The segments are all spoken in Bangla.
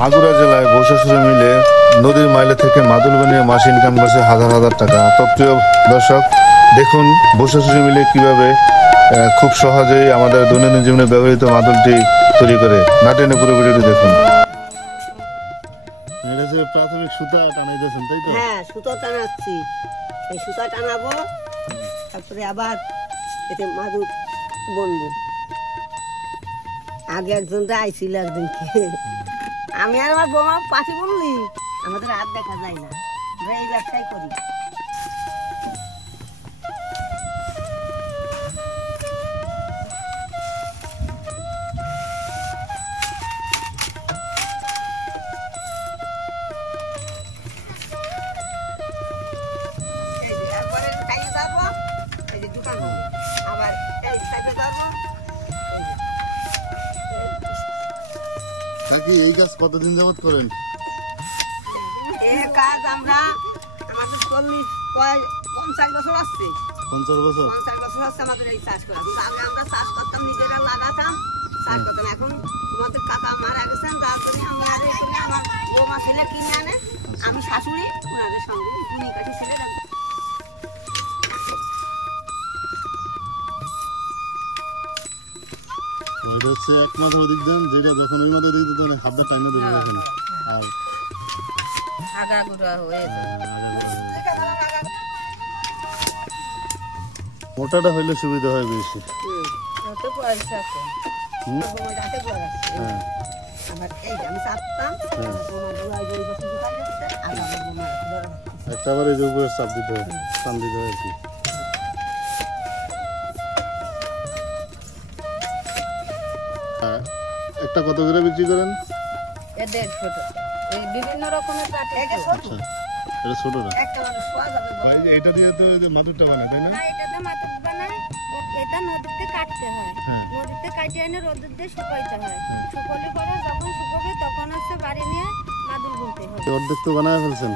মাগুরা জেলায় বৈশাসুরে মিলে নদীর মাইলে থেকে মাদুল বানিয়ে মাস ইনকাম করছে হাজার হাজার টাকা। তো প্রিয় দর্শক, দেখুন বৈশাসুরে মিলে কিভাবে খুব সহজেই আমাদের দৈনন্দিন জীবনে ব্যবহৃত মাদুলটি তৈরি করে। না টেনে পুরো ভিডিওটি দেখুন। প্রাথমিক সুতা টানাইতেছেন, তাই তো? হ্যাঁ, সুতো টানাচ্ছি। এই সুতা টানাবো, তারপরে আবার এতে মাদুর বুনবো। আগে একজনটা আইছিল একদিনকে, আমি আর আমার বৌমা পাখি বললি আমাদের হাত দেখা যায় না, আমরা এই ব্যবসাই করি। এই কাজ কতদিন যাবত করেন? এই কাজ আমরা আমাদের 50 বছর আসছে। 50 বছর? 50 বছর আসছে আমাদের এই চাষ করা। কিন্তু আগে আমরা চাষ করতাম, নিজেরা লাগাতাম, চাষ করতাম। এখন তোমাদের কাকা মারা গেছেন, যার জন্য আমি আর এখানে আমার বৌমা ছেলে কিনে আনে, আমি শাশুড়ি ওনাদের সঙ্গে গুনি কাঠি ছেলে রাখবো। হচ্ছে একমাত্র দিক দেন, যেটা যখন ওই মাত্র দিক দেন হাতটা টাইনা দেবেন এখানে, আর আগাগুড়া হয়ে মোটাটা হইলে সুবিধা হয় বেশি। একটা আবার এই উপরে চাপ দিতে হয়, টান দিতে হয় আর কি। একটা কত করে বিক্রি করেন? বিভিন্ন রকমের এটা ছোটটা ভাই, এটা দিয়ে তো মাদুরটা বানায়, তাই না? এটা দিয়ে মাদুর বানায়, এটা নদীতে কাটতে হয়, নদীতে কাটিয়ে এনে রোদে দিয়ে শুকাইতে হয়, শুকলে পরে যখন শুকাবে তখন হচ্ছে বাড়ি নিয়ে মাদুর বুনতে হবে। অর্ধেক তো বানায় ফেলছেন।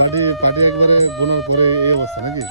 বাড়ি পাটি একবারে বোনার পরে এই অবস্থা নাকি?